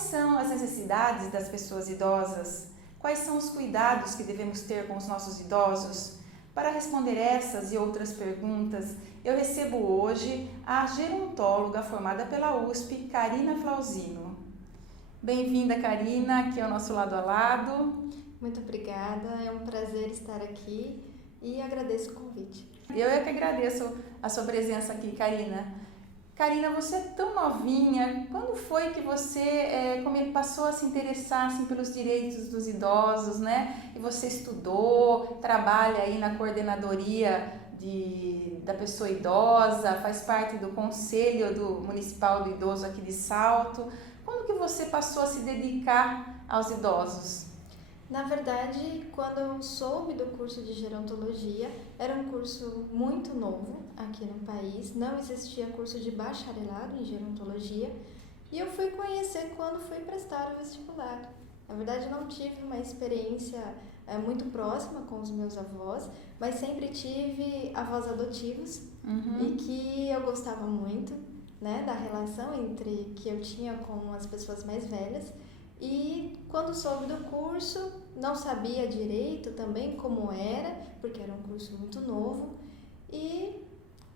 são as necessidades das pessoas idosas? Quais são os cuidados que devemos ter com os nossos idosos? Para responder essas e outras perguntas, eu recebo hoje a gerontóloga formada pela USP, Karina Flauzino. Bem-vinda, Karina, aqui ao nosso lado a lado. Muito obrigada, é um prazer estar aqui e agradeço o convite. Eu é que agradeço a sua presença aqui, Karina. Karina, você é tão novinha, quando foi que você passou a se interessar assim, pelos direitos dos idosos, né? E você estudou, trabalha aí na coordenadoria da pessoa idosa, faz parte do Conselho Municipal do Idoso aqui de Salto. Quando que você passou a se dedicar aos idosos? Na verdade, quando eu soube do curso de gerontologia, era um curso muito novo aqui no país, não existia curso de bacharelado em gerontologia e eu fui conhecer quando fui prestar o vestibular. Na verdade, não tive uma experiência muito próxima com os meus avós, mas sempre tive avós adotivos e que eu gostava muito, né, da relação que eu tinha com as pessoas mais velhas. E quando soube do curso, não sabia direito também como era, porque era um curso muito novo. E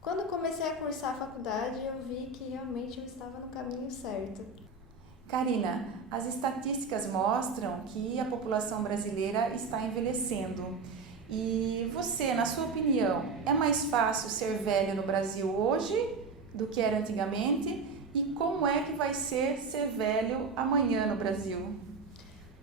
quando comecei a cursar a faculdade, eu vi que realmente eu estava no caminho certo. Karina, as estatísticas mostram que a população brasileira está envelhecendo. E você, na sua opinião, é mais fácil ser velho no Brasil hoje do que era antigamente? E como é que vai ser velho amanhã no Brasil?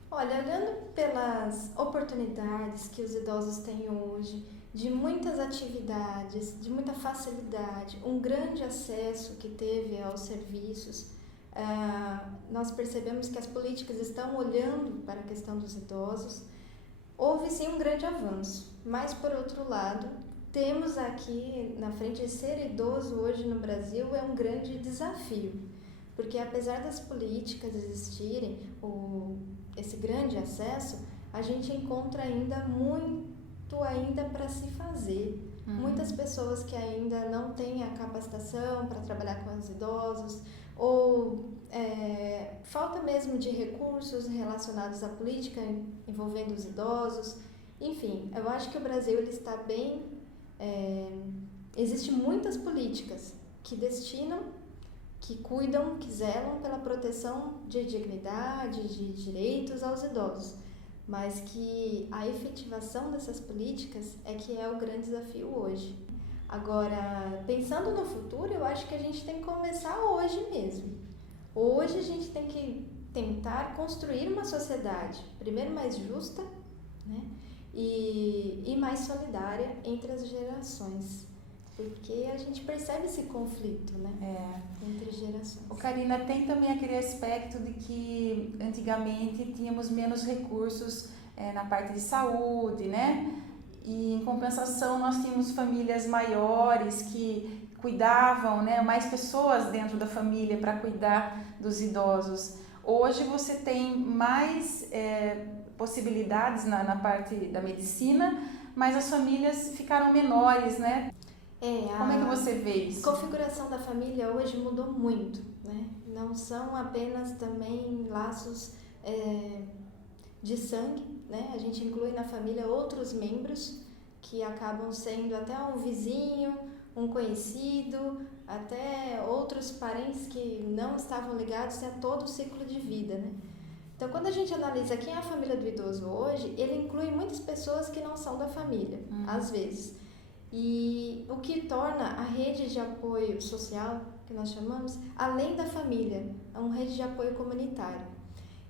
Olha, olhando pelas oportunidades que os idosos têm hoje, de muitas atividades, de muita facilidade, um grande acesso que teve aos serviços, nós percebemos que as políticas estão olhando para a questão dos idosos. Houve sim um grande avanço, mas por outro lado, temos aqui na frente, ser idoso hoje no Brasil é um grande desafio, porque apesar das políticas existirem, esse grande acesso, a gente encontra ainda muito para se fazer. Muitas pessoas que ainda não têm a capacitação para trabalhar com os idosos, ou falta mesmo de recursos relacionados à política envolvendo os idosos. Enfim, eu acho que o Brasil ele está bem... Existem muitas políticas que destinam, que cuidam, que zelam pela proteção de dignidade, de direitos aos idosos, mas que a efetivação dessas políticas é que é o grande desafio hoje. Agora, pensando no futuro, eu acho que a gente tem que começar hoje mesmo. Hoje a gente tem que tentar construir uma sociedade, primeiro mais justa, né? E mais solidária entre as gerações, porque a gente percebe esse conflito, né? Entre gerações. Karina, tem também aquele aspecto de que antigamente tínhamos menos recursos na parte de saúde, né? E em compensação nós tínhamos famílias maiores que cuidavam, né? Mais pessoas dentro da família para cuidar dos idosos. Hoje você tem mais possibilidades na parte da medicina, mas as famílias ficaram menores, né? Como é que você vê isso? A configuração da família hoje mudou muito, né? Não são apenas também laços de sangue, né? A gente inclui na família outros membros que acabam sendo até um vizinho, um conhecido, até outros parentes que não estavam ligados a todo o ciclo de vida, né? Então, quando a gente analisa quem é a família do idoso hoje, ele inclui muitas pessoas que não são da família, às vezes. E o que torna a rede de apoio social, que nós chamamos, além da família, é uma rede de apoio comunitário.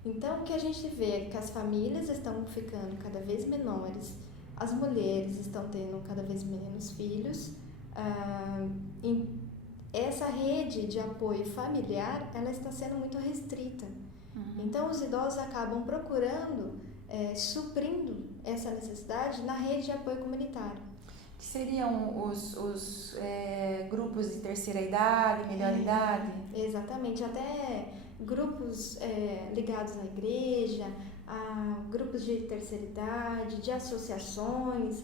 Então, o que a gente vê é que as famílias estão ficando cada vez menores, as mulheres estão tendo cada vez menos filhos, essa rede de apoio familiar, ela está sendo muito restrita. Então, os idosos acabam procurando, suprindo essa necessidade na rede de apoio comunitário. Que seriam os grupos de terceira idade, melhor idade? Exatamente, até grupos ligados à igreja, a grupos de terceira idade, de associações,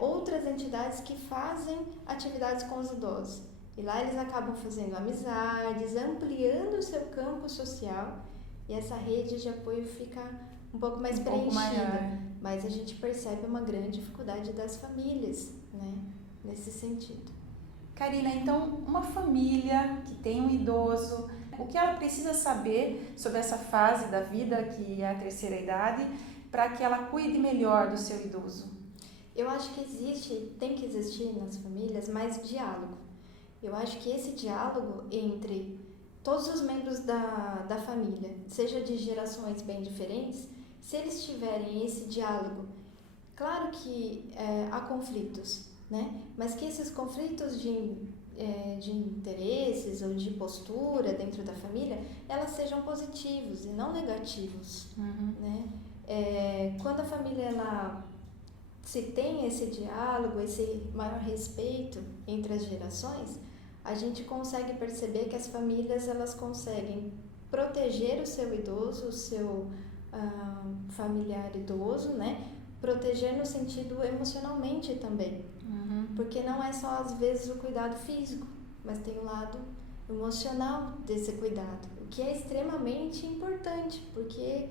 outras entidades que fazem atividades com os idosos. E lá eles acabam fazendo amizades, ampliando o seu campo social e essa rede de apoio fica um pouco mais um pouco preenchida. maior. Mas a gente percebe uma grande dificuldade das famílias, né, nesse sentido. Karina, então, uma família que tem um idoso, o que ela precisa saber sobre essa fase da vida, que é a terceira idade, para que ela cuide melhor do seu idoso? Eu acho que tem que existir nas famílias mais diálogo. Eu acho que esse diálogo entre todos os membros da família, seja de gerações bem diferentes, se eles tiverem esse diálogo, claro que há conflitos, né? Mas que esses conflitos de interesses ou de postura dentro da família, elas sejam positivos e não negativos, né? Quando a família se tem esse diálogo, esse maior respeito entre as gerações, a gente consegue perceber que as famílias elas conseguem proteger o seu idoso, o seu familiar idoso, né? Proteger no sentido emocionalmente também, porque não é só às vezes o cuidado físico, mas tem o lado emocional desse cuidado, o que é extremamente importante, porque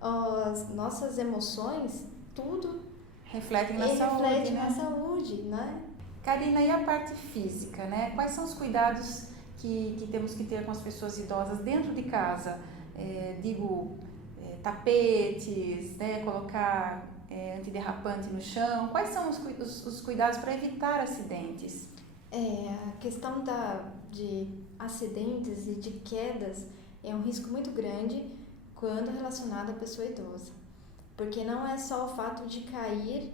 as nossas emoções, tudo refletem na saúde, né? Karina, e a parte física, né? Quais são os cuidados que temos que ter com as pessoas idosas dentro de casa? Tapetes, né? Colocar antiderrapante no chão. Quais são os cuidados para evitar acidentes? A questão de acidentes e de quedas é um risco muito grande quando relacionado à pessoa idosa. Porque não é só o fato de cair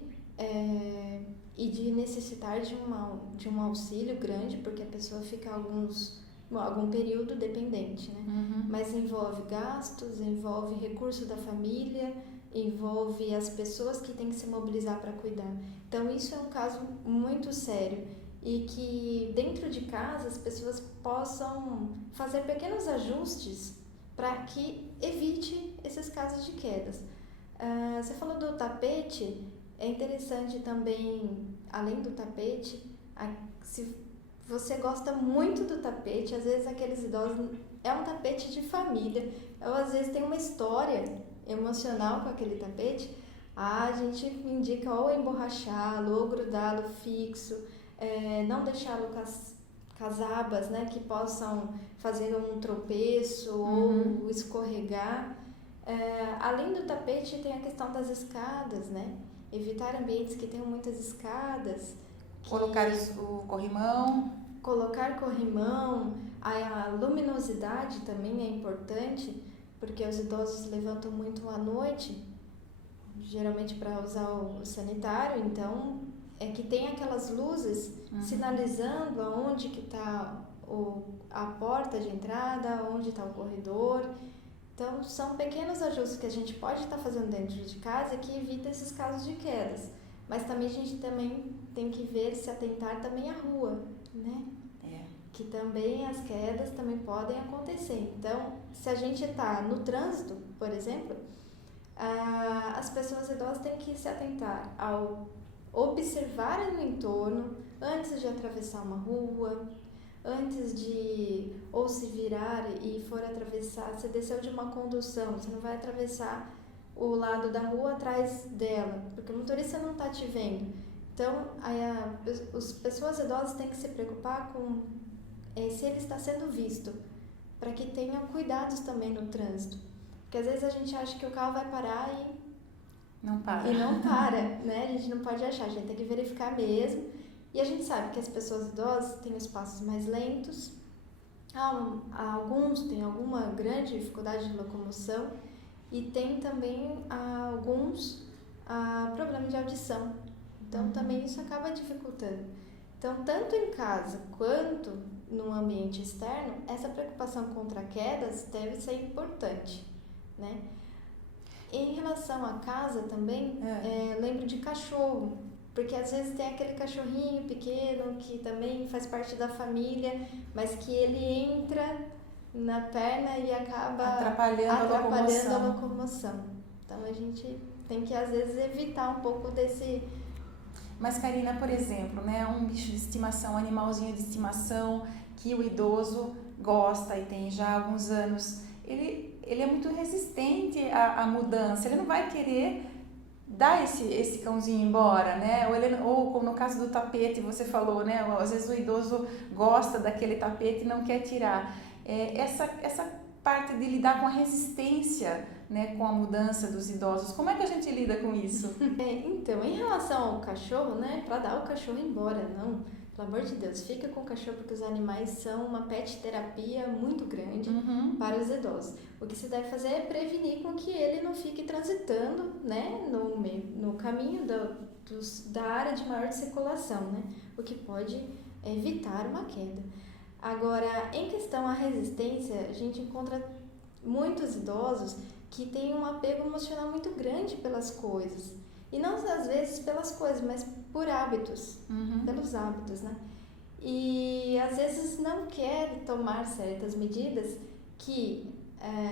e de necessitar de um auxílio grande, porque a pessoa fica algum período dependente, né? Mas envolve gastos, envolve recurso da família, envolve as pessoas que têm que se mobilizar para cuidar. Então isso é um caso muito sério e que dentro de casa as pessoas possam fazer pequenos ajustes para que evite esses casos de quedas. Você falou do tapete, é interessante também, além do tapete, se você gosta muito do tapete, às vezes aqueles idosos, é um tapete de família, ou às vezes tem uma história emocional com aquele tapete, a gente indica ou emborrachá-lo, ou grudá-lo fixo, não deixá-lo com as abas, né, que possam fazer um tropeço ou escorregar. Além do tapete, tem a questão das escadas, né? Evitar ambientes que tenham muitas escadas. Colocar o corrimão. Colocar corrimão. A luminosidade também é importante, porque os idosos levantam muito à noite, geralmente para usar o sanitário, então que tem aquelas luzes sinalizando aonde que está a porta de entrada, onde está o corredor. Então, são pequenos ajustes que a gente pode estar fazendo dentro de casa que evita esses casos de quedas. Mas também a gente tem que se atentar também à rua, né? Que também as quedas também podem acontecer. Então, se a gente está no trânsito, por exemplo, as pessoas idosas têm que se atentar ao observar o entorno antes de atravessar uma rua, antes de ou se virar e for atravessar, você desceu de uma condução, você não vai atravessar o lado da rua atrás dela, porque o motorista não está te vendo. Então, as pessoas idosas têm que se preocupar com se ele está sendo visto, para que tenham cuidados também no trânsito. Porque às vezes a gente acha que o carro vai parar e não para, né? A gente não pode achar, a gente tem que verificar mesmo. E a gente sabe que as pessoas idosas têm os passos mais lentos, alguns têm alguma grande dificuldade de locomoção e tem também alguns problemas de audição. Então, também isso acaba dificultando. Então, tanto em casa quanto no ambiente externo, essa preocupação contra quedas deve ser importante, né? Em relação à casa também, lembro de cachorro. Porque às vezes tem aquele cachorrinho pequeno que também faz parte da família, mas que ele entra na perna e acaba atrapalhando a locomoção. Então a gente tem que às vezes evitar um pouco desse... Mas Karina, por exemplo, né, um bicho de estimação, um animalzinho de estimação que o idoso gosta e tem já há alguns anos, ele ele é muito resistente à mudança, ele não vai querer dar esse cãozinho embora, né? Ou como no caso do tapete, você falou, né? Às vezes o idoso gosta daquele tapete e não quer tirar. Essa parte de lidar com a resistência, né, com a mudança dos idosos, como é que a gente lida com isso? Então, em relação ao cachorro, né, para dar o cachorro embora, não, pelo amor de Deus, fica com o cachorro porque os animais são uma pet terapia muito grande para os idosos. O que se deve fazer é prevenir com que ele não fique transitando, né, no caminho da área de maior circulação, né, o que pode evitar uma queda. Agora, em questão à resistência, a gente encontra muitos idosos que têm um apego emocional muito grande pelas coisas. E não às vezes pelas coisas, mas por hábitos, pelos hábitos, né? E às vezes não quer tomar certas medidas que,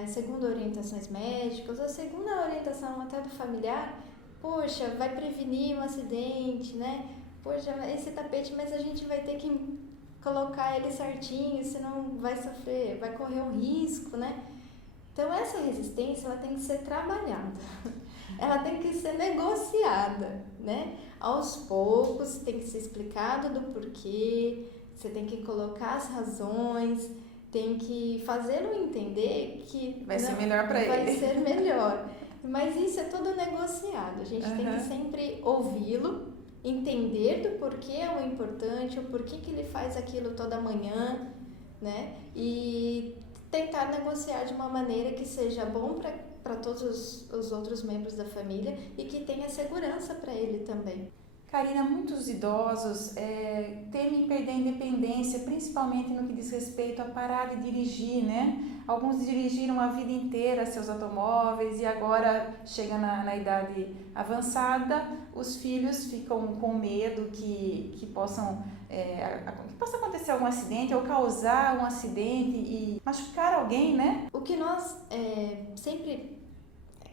segundo orientações médicas ou segundo a orientação até do familiar, poxa, vai prevenir um acidente, né? Poxa, esse tapete, mas a gente vai ter que colocar ele certinho, senão vai sofrer, vai correr um risco, né? Então, essa resistência, ela tem que ser trabalhada, ela tem que ser negociada, né? Aos poucos, tem que ser explicado do porquê, você tem que colocar as razões, tem que fazê-lo entender que vai ser melhor para ele. Vai ser melhor, mas isso é tudo negociado, a gente tem que sempre ouvi-lo, entender do porquê é o importante, o porquê que ele faz aquilo toda manhã, né? E tentar negociar de uma maneira que seja bom para todos os outros membros da família e que tenha segurança para ele também. Karina, muitos idosos temem perder a independência, principalmente no que diz respeito a parar de dirigir, né? Alguns dirigiram a vida inteira seus automóveis e agora chega na idade avançada, os filhos ficam com medo que possa acontecer algum acidente ou causar um acidente e machucar alguém, né? O que nós sempre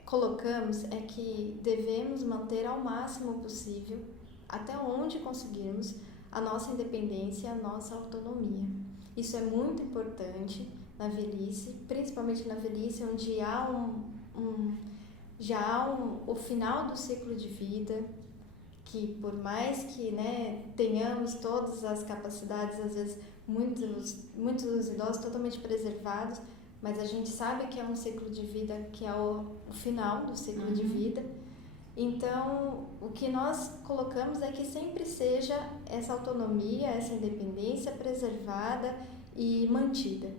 colocamos é que devemos manter ao máximo possível, até onde conseguirmos, a nossa independência, a nossa autonomia. Isso é muito importante na velhice, principalmente na velhice, onde há o final do ciclo de vida, que por mais que, né, tenhamos todas as capacidades, às vezes muitos dos idosos totalmente preservados, mas a gente sabe que é um ciclo de vida que é o final do ciclo de vida. Então, o que nós colocamos é que sempre seja essa autonomia, essa independência preservada e mantida.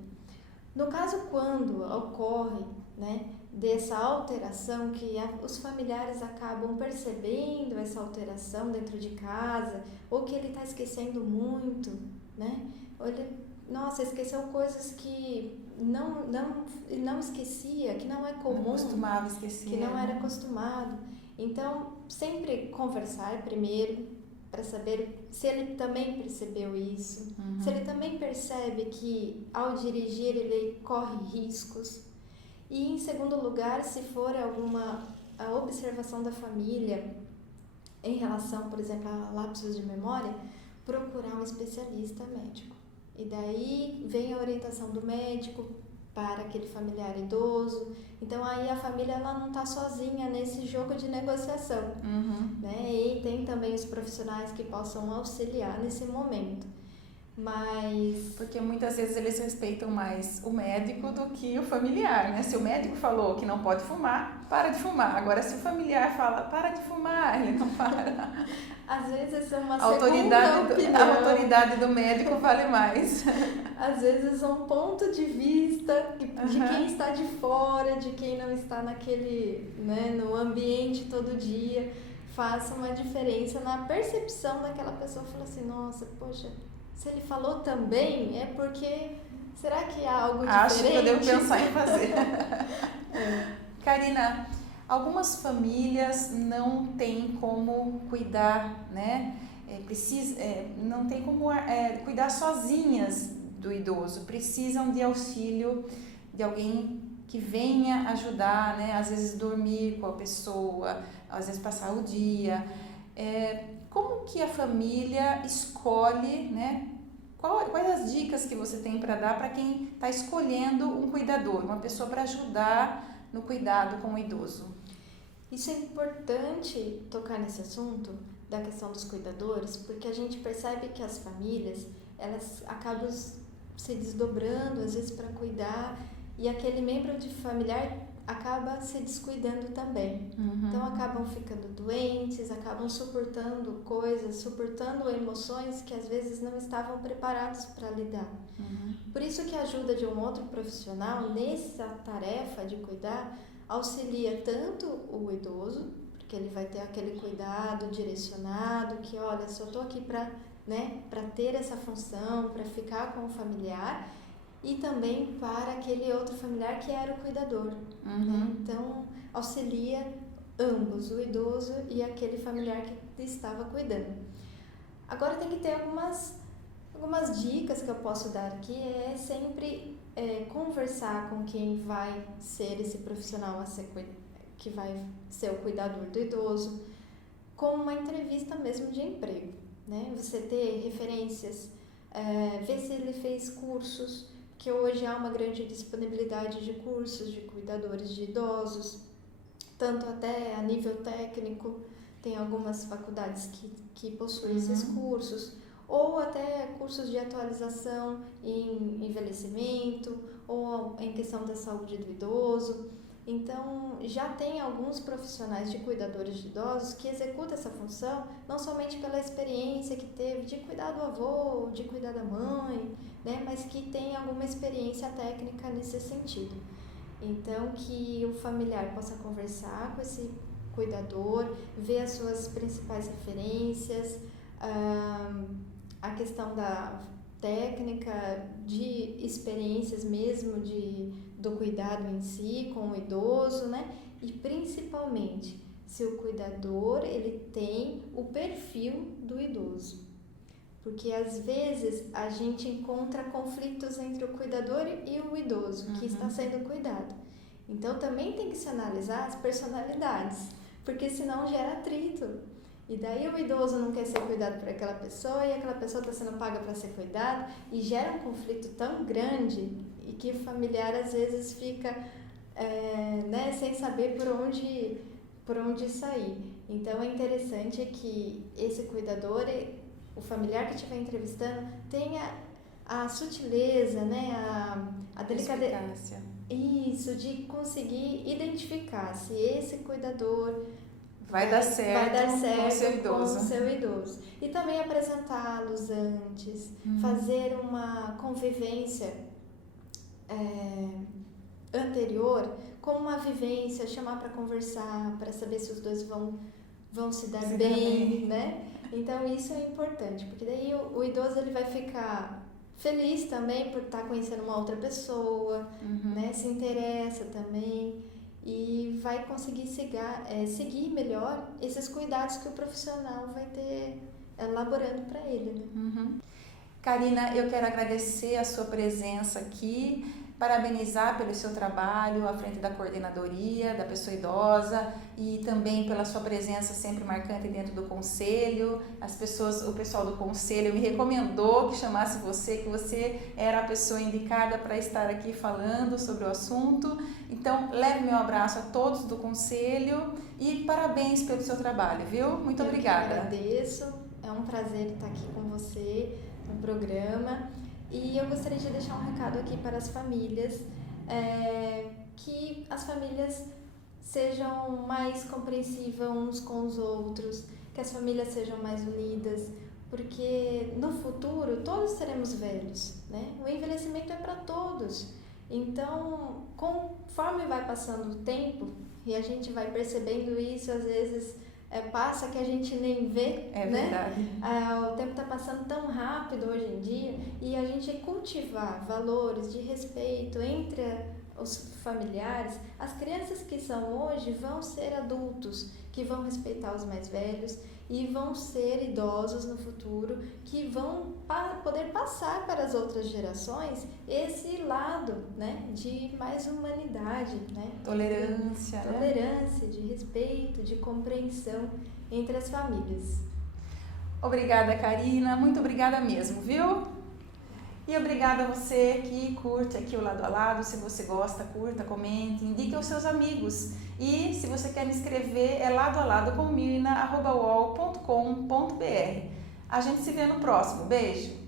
No caso, quando ocorre, né, dessa alteração, que os familiares acabam percebendo essa alteração dentro de casa, ou que ele está esquecendo muito, né? Ou ele, nossa, esqueceu coisas que não esquecia, que não é comum, não costumava esquecer, que não era acostumado. Então, sempre conversar primeiro, para saber se ele também percebeu isso, se ele também percebe que ao dirigir ele corre riscos. E em segundo lugar, se for a observação da família em relação, por exemplo, a lapsos de memória, procurar um especialista médico. E daí vem a orientação do médico para aquele familiar idoso. Então aí a família ela não está sozinha nesse jogo de negociação, né? E tem também os profissionais que possam auxiliar nesse momento. Mas... Porque muitas vezes eles respeitam mais o médico do que o familiar, né? Se o médico falou que não pode fumar, para de fumar. Agora, se o familiar fala, para de fumar, ele não para. Às vezes é uma segunda opinião. A autoridade do médico vale mais. Às vezes é um ponto de vista de quem está de fora, de quem não está naquele, né, no ambiente todo dia, faça uma diferença na percepção daquela pessoa. Fala assim, nossa, poxa, se ele falou também, é porque... Será que há algo diferente? Acho que eu devo pensar em fazer. Karina, algumas famílias não têm como cuidar, né? Não tem como cuidar sozinhas do idoso. Precisam de auxílio de alguém que venha ajudar, né? Às vezes dormir com a pessoa, às vezes passar o dia. Como que a família escolhe, né, Quais as dicas que você tem para dar para quem está escolhendo um cuidador, uma pessoa para ajudar no cuidado com o idoso? Isso é importante tocar nesse assunto da questão dos cuidadores, porque a gente percebe que as famílias, elas acabam se desdobrando, às vezes, para cuidar, e aquele membro de familiar acaba se descuidando também. Então, acabam ficando doentes, acabam suportando coisas, suportando emoções que, às vezes, não estavam preparados para lidar. Por isso que a ajuda de um outro profissional nessa tarefa de cuidar auxilia tanto o idoso, porque ele vai ter aquele cuidado direcionado, que olha, só estou aqui para ter essa função, para ficar com o familiar, e também para aquele outro familiar que era o cuidador. Então, auxilia ambos, o idoso e aquele familiar que estava cuidando. Agora tem que ter algumas dicas que eu posso dar aqui, é sempre conversar com quem vai ser esse profissional que vai ser o cuidador do idoso, com uma entrevista mesmo de emprego, né? Você ter referências, ver se ele fez cursos, que hoje há uma grande disponibilidade de cursos de cuidadores de idosos, tanto até a nível técnico, tem algumas faculdades que possuem esses cursos, ou até cursos de atualização em envelhecimento, ou em questão da saúde do idoso. Então, já tem alguns profissionais de cuidadores de idosos que executam essa função, não somente pela experiência que teve de cuidar do avô, de cuidar da mãe, né, mas que tem alguma experiência técnica nesse sentido. Então, que o familiar possa conversar com esse cuidador, ver as suas principais referências, a questão da técnica, de experiências mesmo do cuidado em si com o idoso, né? E principalmente se o cuidador ele tem o perfil do idoso, porque às vezes a gente encontra conflitos entre o cuidador e o idoso que está sendo cuidado. Então também tem que se analisar as personalidades, porque senão gera atrito. E daí o idoso não quer ser cuidado por aquela pessoa e aquela pessoa está sendo paga para ser cuidada e gera um conflito tão grande e que o familiar às vezes fica sem saber por onde sair. Então é interessante que esse cuidador, o familiar que estiver entrevistando, tenha a sutileza, né, a delicadeza. Isso, de conseguir identificar se esse cuidador vai dar certo com o seu idoso. E também apresentá-los antes, fazer uma convivência anterior, como uma vivência, chamar para conversar, para saber se os dois vão se dar bem, né? Então isso é importante, porque daí o idoso ele vai ficar feliz também por estar conhecendo uma outra pessoa, né? Se interessa também. E vai conseguir seguir melhor esses cuidados que o profissional vai ter elaborando para ele. Né? Karina, eu quero agradecer a sua presença aqui, parabenizar pelo seu trabalho à frente da coordenadoria, da pessoa idosa e também pela sua presença sempre marcante dentro do conselho. O pessoal do conselho me recomendou que chamasse você, que você era a pessoa indicada para estar aqui falando sobre o assunto. Então, leve meu abraço a todos do conselho e parabéns pelo seu trabalho, viu? Muito obrigada. Eu agradeço, é um prazer estar aqui com você no programa. E eu gostaria de deixar um recado aqui para as famílias, que as famílias sejam mais compreensivas uns com os outros, que as famílias sejam mais unidas, porque no futuro todos seremos velhos, né? O envelhecimento é para todos. Então, conforme vai passando o tempo, e a gente vai percebendo isso, às vezes passa que a gente nem vê, né? Verdade. O tempo está passando tão rápido hoje em dia, e a gente cultivar valores de respeito entre os familiares. As crianças que são hoje vão ser adultos que vão respeitar os mais velhos e vão ser idosos no futuro que vão poder passar para as outras gerações esse lado, né, de mais humanidade, né? Tolerância, de respeito, de compreensão entre as famílias. Obrigada, Karina, muito obrigada mesmo, viu? E obrigada a você que curte aqui o Lado a Lado. Se você gosta, curta, comente, indique aos seus amigos. E se você quer me escrever, é ladoalado.com.mirna@uol.com.br. A gente se vê no próximo. Beijo!